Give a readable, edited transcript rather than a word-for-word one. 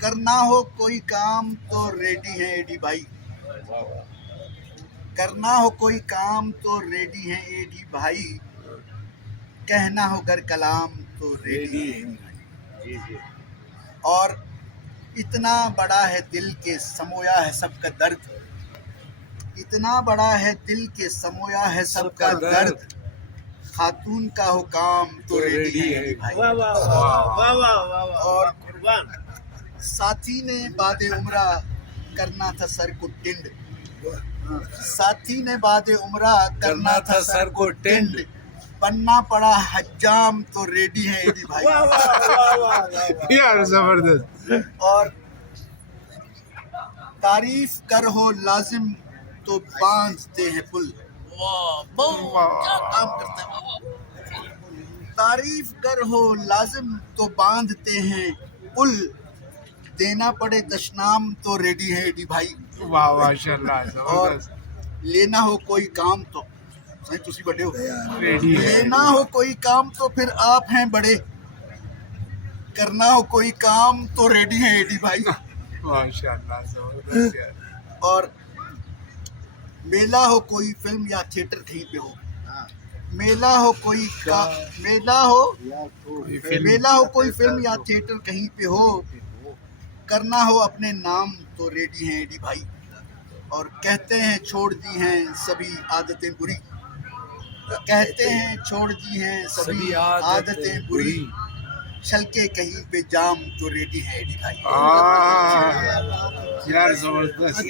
کرنا ہو کوئی کام تو ریڈی ہیں ایڈی بھائی، کرنا ہو کوئی کام تو ریڈی ہیں ایڈی بھائی، کہنا ہو گر کلام تو ریڈی ہیں۔ اور اتنا بڑا ہے دل کے سمویا ہے سب کا درد، اتنا بڑا ہے دل کے سمویا ہے سب کا درد، خاتون کا ہو کام تو ریڈی ہے بھائی۔ اور ساتھی نے بعد عمرہ کرنا تھا سر کو ٹنڈ، ساتھی نے بعد عمرہ کرنا تھا سر کو ٹنڈ، بننا پڑا حجام تو ریڈی ہے ایڈی بھائی۔ یار زبردست۔ اور تعریف گر ہو لازم تو باندھتے ہیں پل، کام کرتا ہے، تعریف گر ہو لازم تو باندھتے ہیں پل، دینا پڑے دشنام تو ریڈی ہے ایڈی بھائی۔ واہ ماشاء اللہ اور زبردست۔ لینا ہو کوئی کام تو صحیح تسی بڑے ہو، ریڈی ہے۔ لینا ہو کوئی کام تو پھر آپ ہیں بڑے، کرنا ہو کوئی کام تو ریڈی ہیں ایڈی بھائی۔ ماشاء اللہ زبردست یار۔ اور میلہ ہو کوئی فلم یا تھیٹر کہیں پہ ہو، میلہ ہو کوئی میلہ ہو کوئی فلم یا تھیٹر کہیں پہ ہو، کرنا ہو اپنے نام تو ریڈی ہیں ایڈی بھائی۔ اور کہتے ہیں چھوڑ دی ہیں سبھی عادتیں بری، کہتے ہیں چھوڑ دی ہیں سبھی عادتیں بری، چھلکے کہیں پہ جام تو ریڈی ہے ایڈی بھائی۔ یار زبردست۔